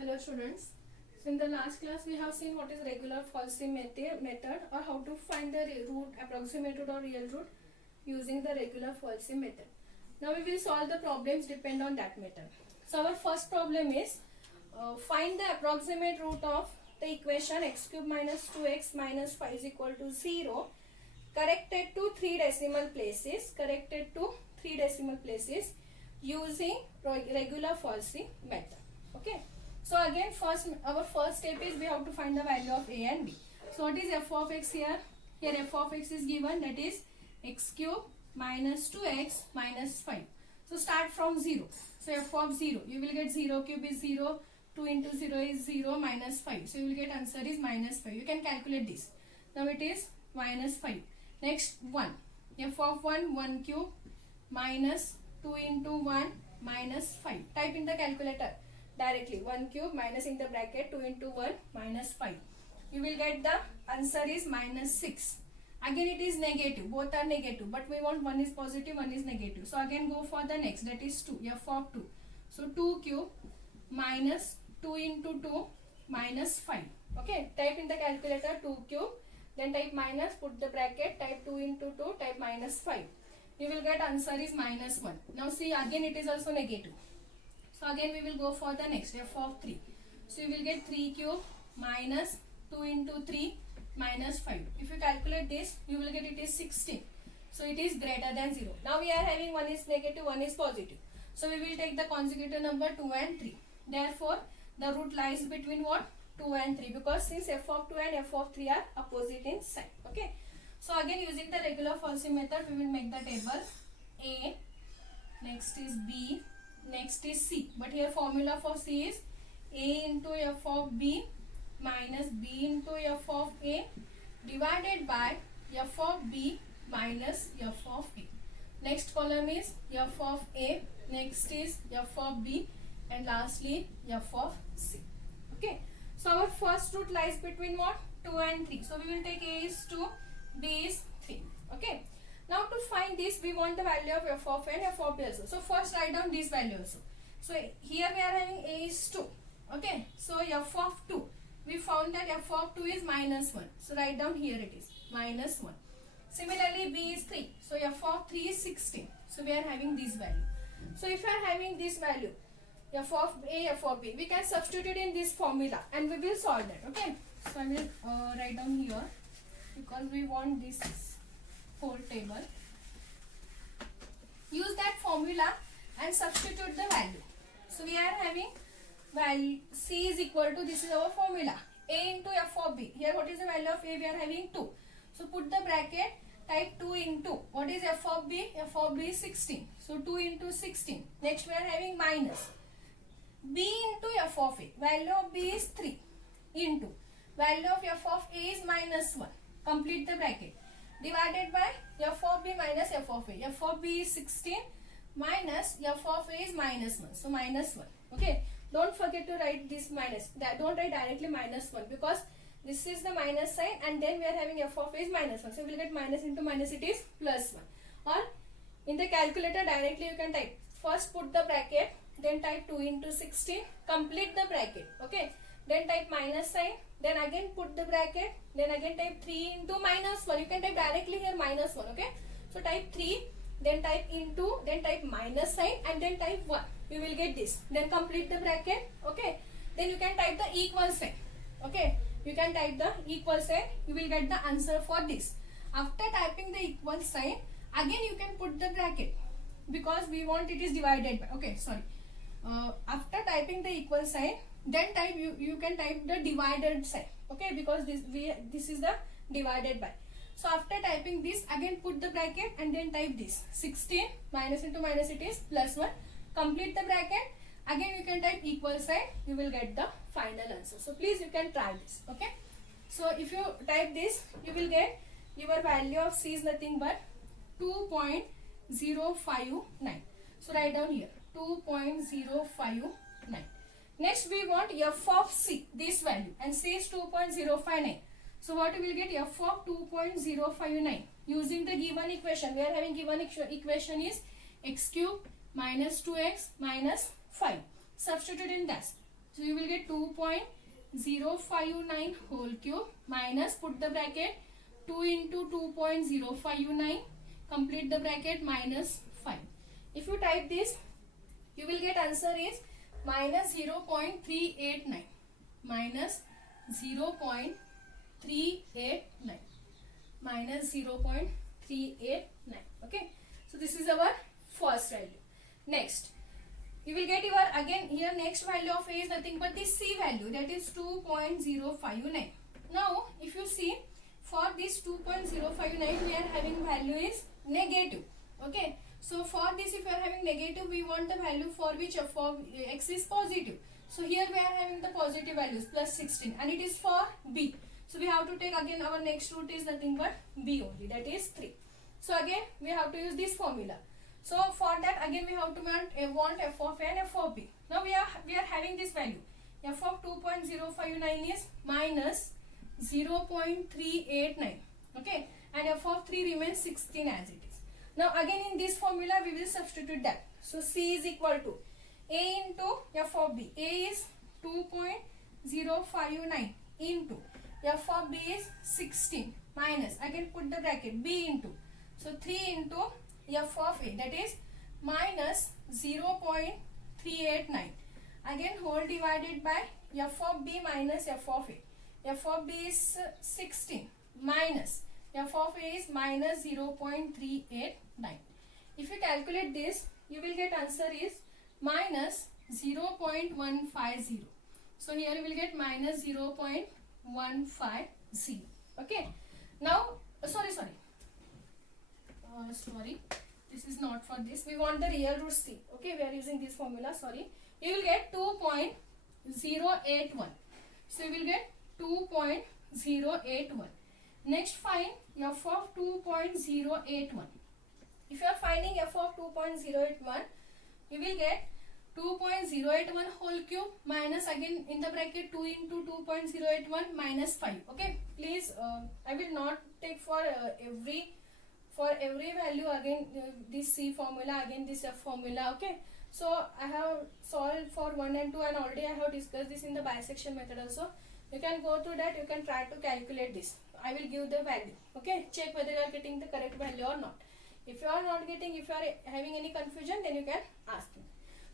Hello students. So in the last class we have seen what is regular falsy method or how to find the root, approximate root or real root using the regular falsy method. Now we will solve the problems depend on that method. So our first problem is find the approximate root of the equation x cube minus 2x minus 5 is equal to 0 corrected to 3 decimal places using regular falsy method. Okay. So again our first step is we have to find the value of a and b. So what is f of x here? Here f of x is given, that is x cube minus 2x minus 5. So start from 0. So f of 0, you will get 0 cube is 0, 2 into 0 is 0, minus 5. So you will get answer is minus 5. You can calculate this. Now it is minus 5. Next 1. F of 1 cube minus 2 into 1 minus 5. Type in the calculator directly. 1 cube minus in the bracket 2 into 1 minus 5. You will get the answer is minus 6. Again it is negative. Both are negative. But we want one is positive, one is negative. So again go for the next. That is 2. F of 2. So 2 cube minus 2 into 2 minus 5. Okay. Type in the calculator 2 cube. Then type minus. Put the bracket. Type 2 into 2. Type minus 5. You will get answer is minus 1. Now see again it is also negative. So again we will go for the next f of 3. So you will get 3 cube minus 2 into 3 minus 5. If you calculate this, you will get it is 16. So it is greater than 0. Now we are having one is negative, one is positive. So we will take the consecutive number 2 and 3. Therefore, the root lies between what? 2 and 3. Because since f of 2 and f of 3 are opposite in sign. Okay. So again using the regular falsy method, we will make the table A. Next is B. Next is C. But here formula for C is A into f of B minus B into f of A divided by f of B minus f of A. Next column is f of A. Next is f of B. And lastly f of C. Okay. So our first root lies between what? 2 and 3. So we will take A is 2, B is 3. Okay. Now to find this, we want the value of f of n, f of b also. So first write down this value also. So here we are having a is 2. Okay. So f of 2. We found that f of 2 is minus 1. So write down here it is minus 1. Similarly b is 3. So f of 3 is 16. So we are having this value. So if we are having this value, f of a, f of b, we can substitute in this formula and we will solve that. Okay. So I will write down here because we want this whole table. Use that formula and substitute the value. So we are having value C is equal to, this is our formula, A into f of b. Here what is the value of A? We are having 2. So put the bracket, type 2 into, what is f of b? F of b is 16. So 2 into 16. Next we are having minus b into f of a. Value of b is 3 into value of f of a is minus 1. Complete the bracket. Divided by f of b minus f of a. F of b is 16 minus f of a is minus 1. So minus 1. Okay. Don't forget to write this minus. Don't write directly minus 1 because this is the minus sign and then we are having f of a is minus 1. So we will get minus into minus, it is plus 1. Or in the calculator directly you can type. First put the bracket, then type 2 into 16. Complete the bracket. Okay. Then type minus sign. Then again put the bracket. Then again type 3 into minus 1. You can type directly here minus 1. Okay. So type 3. Then type into. Then type minus sign. And then type 1. You will get this. Then complete the bracket. Okay. Then you can type the equal sign. Okay. You can type the equal sign. You will get the answer for this. After typing the equal sign, again you can put the bracket. Because we want it is divided by. Okay. Sorry. After typing the equal sign, then type you can type the divided sign. Okay. Because this is the divided by. So after typing this, again put the bracket and then type this. 16 minus into minus, it is plus 1. Complete the bracket. Again you can type equal sign. You will get the final answer. So please you can try this. Okay. So if you type this, you will get your value of C is nothing but 2.059. So write down here 2.059. Next we want f of C, this value, and C is 2.059. So what we will get? F of 2.059 using the given equation. We are having given equation is x cube minus 2x minus 5. Substitute in that. So you will get 2.059 whole cube minus, put the bracket, 2 into 2.059, complete the bracket, minus 5. If you type this, you will get answer is minus 0.389. Minus 0.389. Minus 0.389. Okay. So this is our first value. Next, you will get your, again here next value of A is nothing but the C value, that is 2.059. Now if you see, for this 2.059 we are having value is negative. Okay. So for this, if we are having negative, we want the value for which f of x is positive. So here we are having the positive values plus 16 and it is for B. So we have to take again our next root is nothing but B only, that is 3. So again we have to use this formula. So for that again we have to want f of A and f of B. Now we are having this value. F of 2.059 is minus 0.389. Okay, and f of 3 remains 16 as it is. Now again in this formula we will substitute that. So C is equal to A into f of B. A is 2.059 into f of B is 16 minus, again put the bracket, B into, so 3 into f of A, that is minus 0.389. Again whole divided by f of B minus f of A. F of B is 16 minus f of A is minus 0.389. If you calculate this, you will get answer is minus 0.150. So here you will get minus 0.150. Okay. Now, sorry, this is not for this. We want the real root C. Okay, we are using this formula. Sorry. You will get 2.081. So you will get 2.081. Next, find f of 2.081. If you are finding f of 2.081, you will get 2.081 whole cube minus, again in the bracket, 2 into 2.081 minus 5. Okay, please, I will not take for every value again this C formula, again this F formula. Okay, so I have solved for 1 and 2 and already I have discussed this in the bisection method also. You can go through that, you can try to calculate this. I will give the value. Okay, check whether you are getting the correct value or not. If you are not getting, if you are having any confusion, then you can ask me.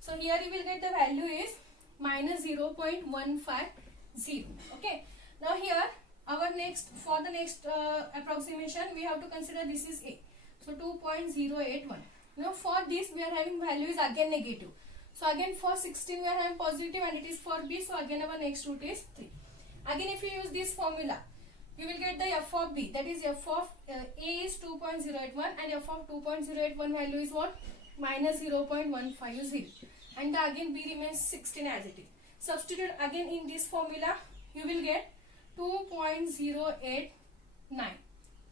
So here you will get the value is minus 0.150. Okay. Now here our next, for the next approximation, we have to consider this is A. So 2.081. Now for this we are having value is again negative. So again for 16 we are having positive and it is for B. So again our next root is 3. Again if you use this formula, you will get the f of B, that is f of A is 2.081 and f of 2.081 value is what? Minus 0.150. And the again B remains 16 as it is. Substitute again in this formula, you will get 2.089.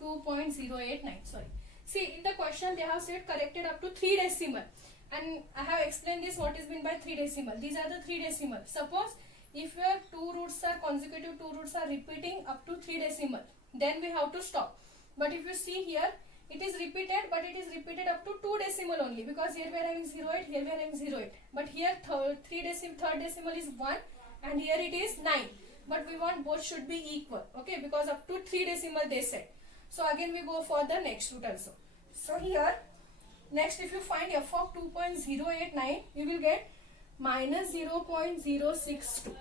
2.089, sorry. See, in the question they have said corrected up to 3 decimal. And I have explained this what is meant by 3 decimal. These are the 3 decimal. Suppose if your 2 roots are consecutive, 2 roots are repeating up to 3 decimal, then we have to stop. But if you see here, it is repeated, but it is repeated up to 2 decimal only, because here we are having 0.8, here we are having 0.8. But here third decimal is 1 and here it is 9. But we want both should be equal, okay, because up to 3 decimal they said. So again we go for the next root also. So here, next if you find f of 2.089, you will get minus 0.062.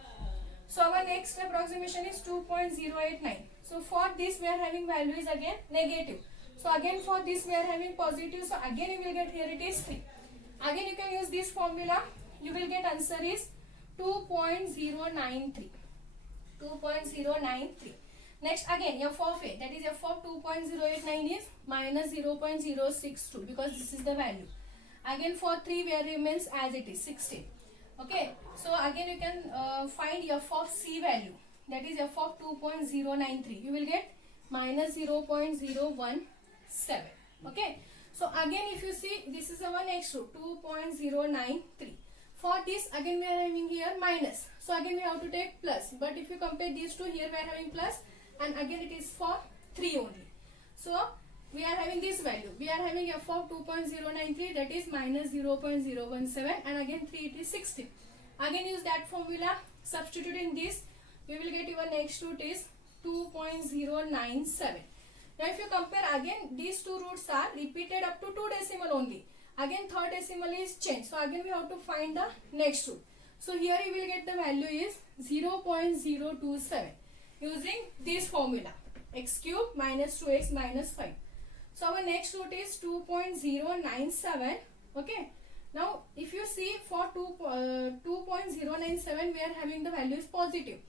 So our next approximation is 2.089. So for this we are having value is again negative. So again for this we are having positive. So again you will get here it is 3. Again you can use this formula. You will get answer is 2.093. 2.093. Next again f of A, that is f of 2.089 is minus 0.062 because this is the value. Again for 3 where remains as it is 16. Okay, so again you can find f of C value, that is f of 2.093. You will get minus 0.017. Okay, so again if you see, this is our next root 2.093. For this again we are having here minus, so again we have to take plus. But if you compare these two, here we are having plus and again it is for 3 only. So we are having this value. We are having f of 2.093, that is minus 0.017 and again 3 it is 16. Again use that formula. Substituting this, we will get your next root is 2.097. Now if you compare again, these two roots are repeated up to 2 decimal only. Again third decimal is changed. So again we have to find the next root. So here you will get the value is 0.027 using this formula, x cube minus 2x minus 5. So our next root is 2.097. Okay. Now if you see for 2.097 we are having the value is positive.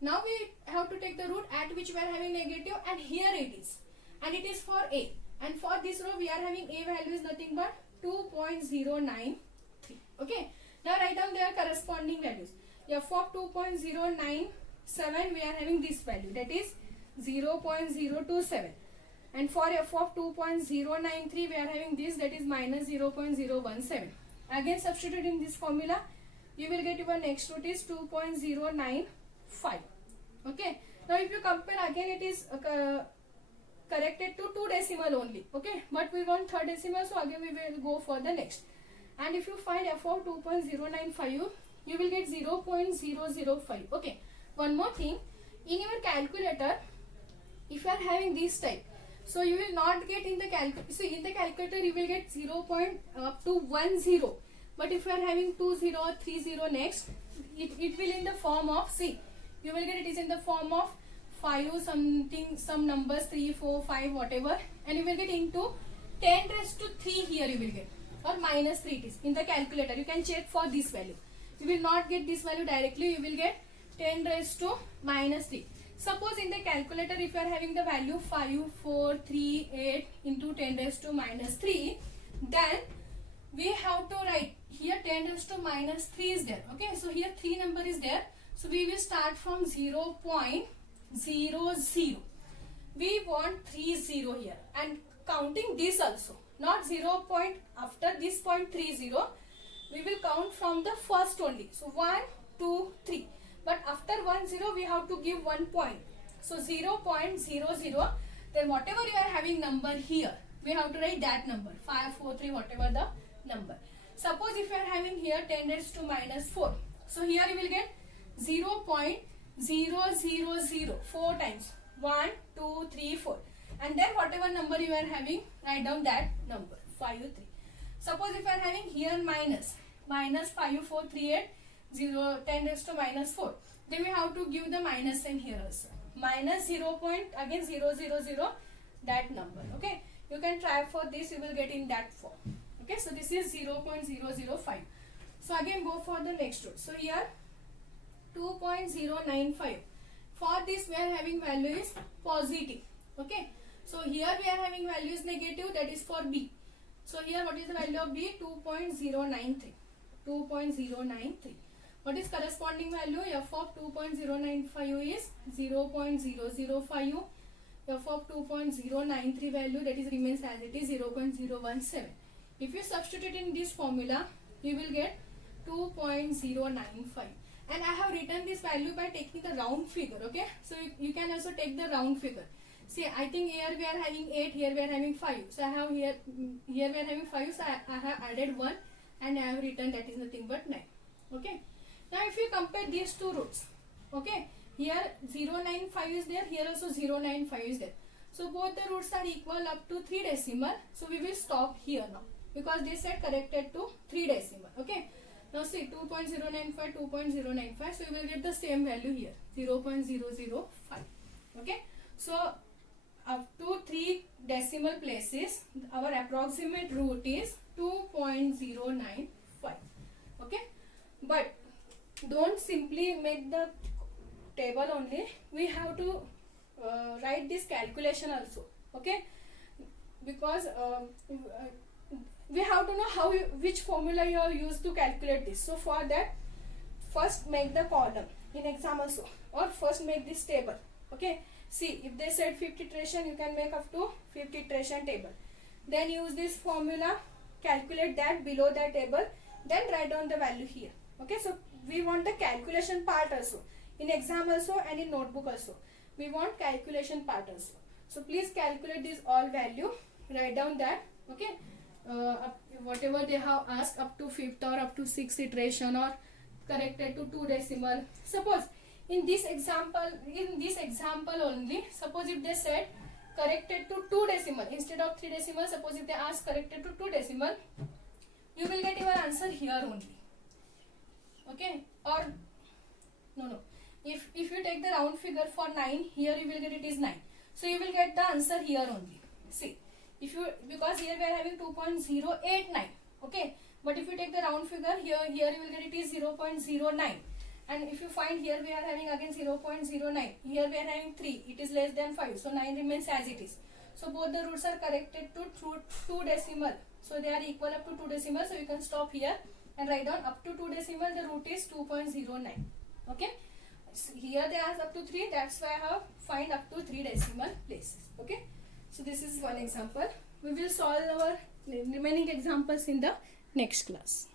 Now we have to take the root at which we are having negative, and here it is. And it is for a. And for this row we are having a value is nothing but 2.093. Okay. Now write down their corresponding values. F of 2.097 we are having this value, that is 0.027. And for f of 2.093 we are having this, that is minus 0.017. Again substitute in this formula, you will get your next root is 2.095. Okay. Now if you compare again, it is corrected to 2 decimal only. Okay. But we want third decimal, so again we will go for the next. And if you find f of 2.095, you will get 0.005. Okay. One more thing, in your calculator, if you are having this type, so you will not get in the calculator. So in the calculator you will get 0. Up to 10. But if you are having 20 or 30 next, it will in the form of, see, you will get it is in the form of 5 something, some numbers 3, 4, 5, whatever, and you will get into 10 raised to 3 here you will get, or minus 3 it is in the calculator. You can check for this value. You will not get this value directly. You will get 10 raised to minus 3. Suppose in the calculator if you are having the value 5, 4, 3, 8 into 10 raised to minus 3, then we have to write here 10 raised to minus 3 is there. Okay, so here 3 number is there. So we will start from 0.00. We want 30 here, and counting this also, not 0 point after this point 30. We will count from the first only. So 1, 2, 3. But after 10 we have to give 1 point. So 0.00. Then whatever you are having number here, we have to write that number. 5, 4, 3, whatever the number. Suppose if you are having here 10 raised to minus 4. So here you will get 0.000 4 times. 1, 2, 3, 4. And then whatever number you are having, write down that number. 5, 3. Suppose if you are having here minus 5, 4, 3, 8, 0, 10 raised to minus 4. Then we have to give the minus sign here also. Minus 0 point, again 000, that number. Okay. You can try for this, you will get in that form. Okay. So this is 0.005. So again go for the next root. So here 2.095. For this we are having value is positive. Okay. So here we are having value is negative, that is for B. So here what is the value of B? 2.093. 2.093. What is corresponding value? F of 2.095 is 0.005. F of 2.093 value, that is remains as it is 0.017. If you substitute in this formula, you will get 2.095. And I have written this value by taking the round figure. Okay. So you can also take the round figure. See, I think here we are having 8, here we are having 5. So I have here we are having 5, so I have added 1 and I have written that is nothing but 9. Okay. Now if you compare these two roots, okay, here 095 is there, here also 095 is there. So both the roots are equal up to 3 decimal. So we will stop here now because they said corrected to 3 decimal. Okay. Now see 2.095, 2.095. So you will get the same value here, 0.005. Okay. So up to 3 decimal places, our approximate root is 2.095. Okay. But don't simply make the table only. We have to write this calculation also. Okay. Because we have to know which formula you have used to calculate this. So for that, first make the column in exam also, or first make this table. Okay. See, if they said 5th iteration, you can make up to 5th iteration table. Then use this formula, calculate that below that table, then write down the value here. Okay. So we want the calculation part also in exam also and in notebook also. We want calculation part also. So please calculate this all value, write down that. Okay. Whatever they have asked up to 5th or up to 6th iteration or corrected to 2 decimal. Suppose in this example only, suppose if they said corrected to 2 decimal instead of 3 decimal, suppose if they ask corrected to 2 decimal, you will get your answer here only. Okay, or no, if you take the round figure for 9, here you will get it is 9, so you will get the answer here only. See, if you, because here we are having 2.089, okay, but if you take the round figure here you will get it is 0.09, and if you find here we are having again 0.09, here we are having 3, it is less than 5, so 9 remains as it is. So both the roots are corrected to 2 decimal, so they are equal up to 2 decimal, so you can stop here and write down up to 2 decimal the root is 2.09. okay, so here they ask up to 3, that's why I have find up to 3 decimal places. Okay, so this is one example. We will solve our remaining examples in the next class.